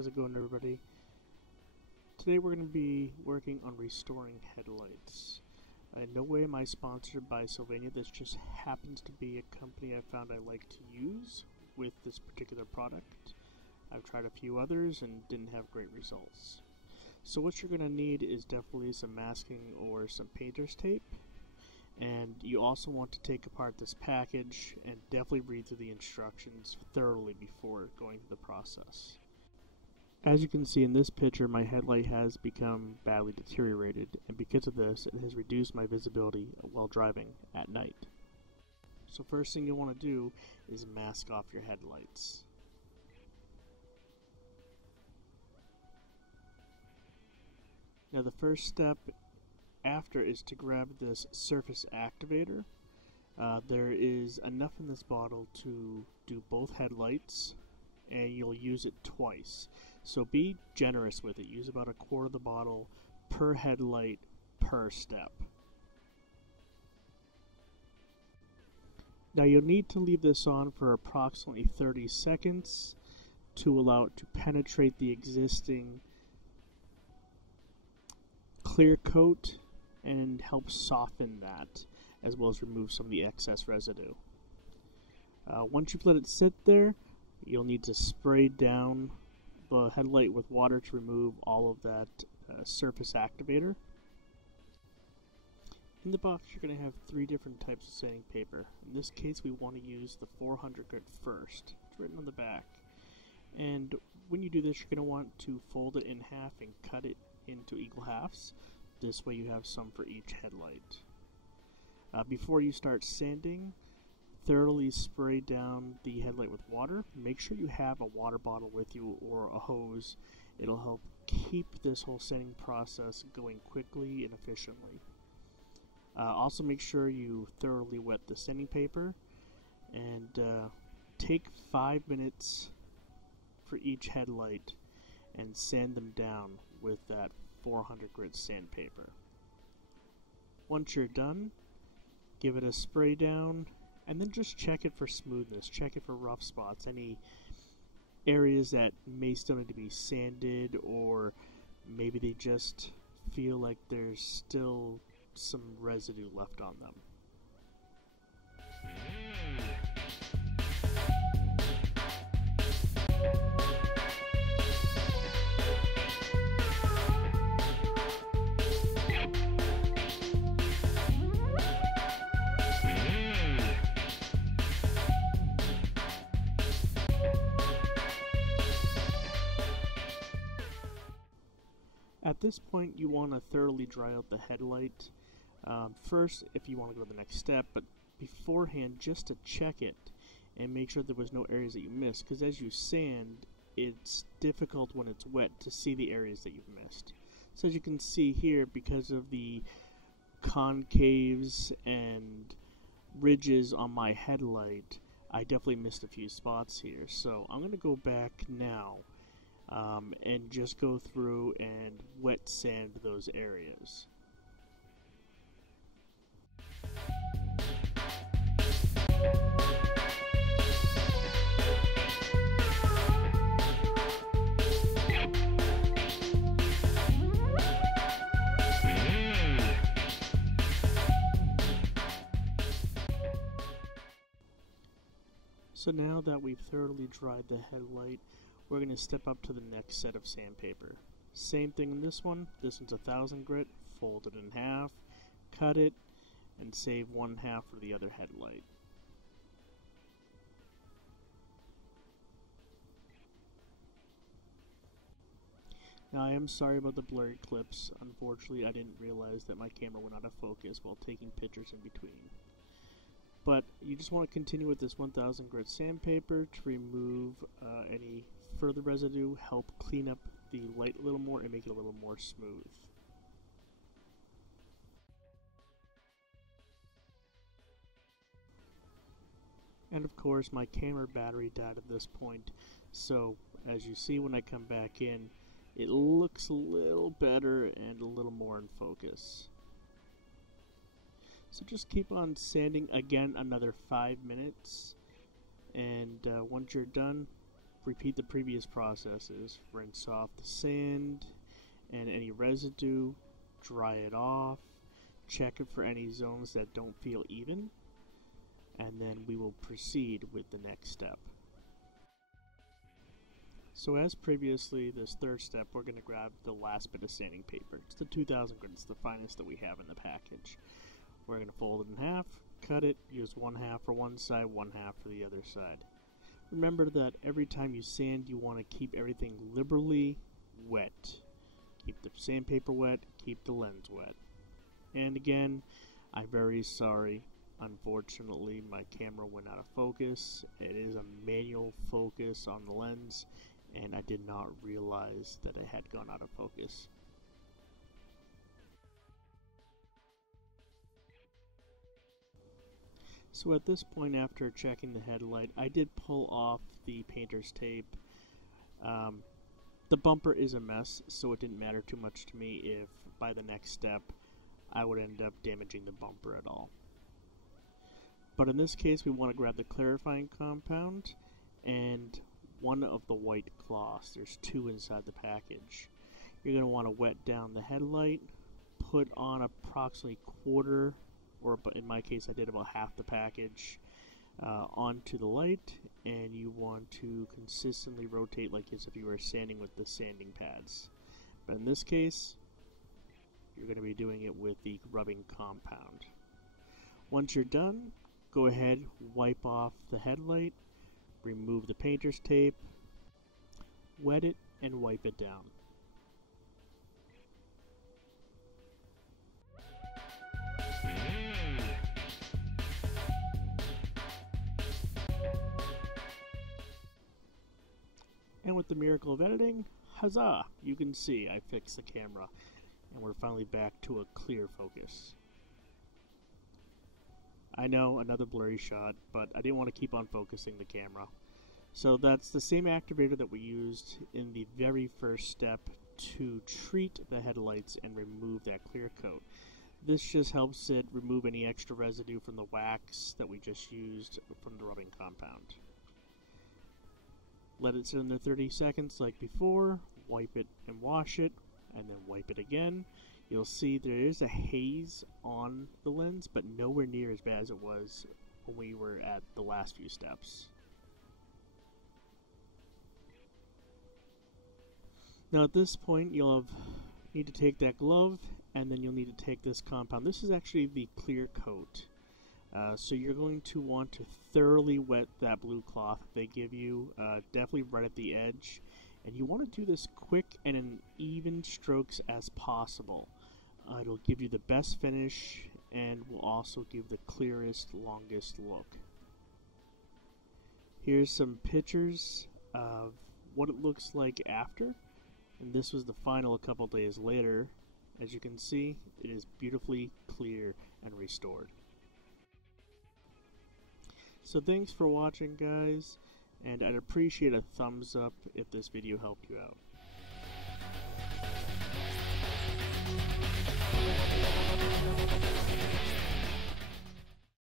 How's it going, everybody? Today we're going to be working on restoring headlights. In no way am I sponsored by Sylvania. This just happens to be a company I found I like to use with this particular product. I've tried a few others and didn't have great results. So what you're going to need is definitely some masking or some painter's tape. And you also want to take apart this package and definitely read through the instructions thoroughly before going through the process. As you can see in this picture, my headlight has become badly deteriorated, and because of this, it has reduced my visibility while driving at night. So first thing you'll want to do is mask off your headlights. Now the first step after is to grab this surface activator. There is enough in this bottle to do both headlights, and you'll use it twice. So be generous with it. Use about a quarter of the bottle per headlight per step. Now you'll need to leave this on for approximately 30 seconds to allow it to penetrate the existing clear coat and help soften that, as well as remove some of the excess residue. Once you've let it sit there, you'll need to spray down the headlight with water to remove all of that surface activator. In the box, you're going to have 3 different types of sanding paper. In this case, we want to use the 400 grit first. It's written on the back. And when you do this, you're going to want to fold it in half and cut it into equal halves. This way you have some for each headlight. Before you start sanding, thoroughly spray down the headlight with water. Make sure you have a water bottle with you or a hose. It'll help keep this whole sanding process going quickly and efficiently. Also make sure you thoroughly wet the sanding paper, and take 5 minutes for each headlight and sand them down with that 400 grit sandpaper. Once you're done, give it a spray down and then just check it for smoothness. Check it for rough spots, any areas that may still need to be sanded, or maybe they just feel like there's still some residue left on them. At this point, you want to thoroughly dry out the headlight. First, if you want to go to the next step, but beforehand, just to check it and make sure there was no areas that you missed, because as you sand, it's difficult when it's wet to see the areas that you've missed. So as you can see here, because of the concaves and ridges on my headlight, I definitely missed a few spots here. So I'm going to go back now and just go through and wet sand those areas. So now that we've thoroughly dried the headlight, we're going to step up to the next set of sandpaper. Same thing in this one. This one's 1000 grit. Fold it in half, cut it, and save 1/2 for the other headlight. Now I am sorry about the blurry clips. Unfortunately, I didn't realize that my camera went out of focus while taking pictures in between. But you just want to continue with this 1000 grit sandpaper to remove any further residue, help clean up the light a little more, and make it a little more smooth. And of course, my camera battery died at this point, so as you see when I come back in, it looks a little better and a little more in focus. So just keep on sanding again another 5 minutes, and once you're done, repeat the previous processes. Rinse off the sand and any residue, dry it off, check it for any zones that don't feel even, and then we will proceed with the next step. So as previously, this third step, we're going to grab the last bit of sanding paper. It's the 2000 grit, it's the finest that we have in the package. We're going to fold it in half, cut it, use one half for one side, one half for the other side. Remember that every time you sand, you want to keep everything liberally wet. Keep the sandpaper wet, keep the lens wet. And again, I'm very sorry. Unfortunately, my camera went out of focus. It is a manual focus on the lens, and I did not realize that it had gone out of focus. So at this point, after checking the headlight, I did pull off the painter's tape. The bumper is a mess, so it didn't matter too much to me if by the next step I would end up damaging the bumper at all. But in this case, we want to grab the clarifying compound and one of the white cloths. There's two inside the package. You're going to want to wet down the headlight, put on approximately quarter, or in my case I did about half the package, onto the light, and you want to consistently rotate like as if you were sanding with the sanding pads. But in this case, you're going to be doing it with the rubbing compound. Once you're done, go ahead, wipe off the headlight, remove the painter's tape, wet it, and wipe it down. And with the miracle of editing, huzzah! You can see I fixed the camera, and we're finally back to a clear focus. I know, another blurry shot, but I didn't want to keep on focusing the camera. So that's the same activator that we used in the very first step to treat the headlights and remove that clear coat. This just helps it remove any extra residue from the wax that we just used from the rubbing compound. Let it sit in there 30 seconds like before, wipe it and wash it, and then wipe it again. You'll see there is a haze on the lens, but nowhere near as bad as it was when we were at the last few steps. Now at this point, you'll need to take that glove, and then you'll need to take this compound. This is actually the clear coat. So you're going to want to thoroughly wet that blue cloth they give you, definitely right at the edge. And you want to do this quick and in even strokes as possible. It'll give you the best finish and will also give the clearest, longest look. Here's some pictures of what it looks like after. And this was the final a couple days later. As you can see, it is beautifully clear and restored. So thanks for watching, guys, and I'd appreciate a thumbs up if this video helped you out.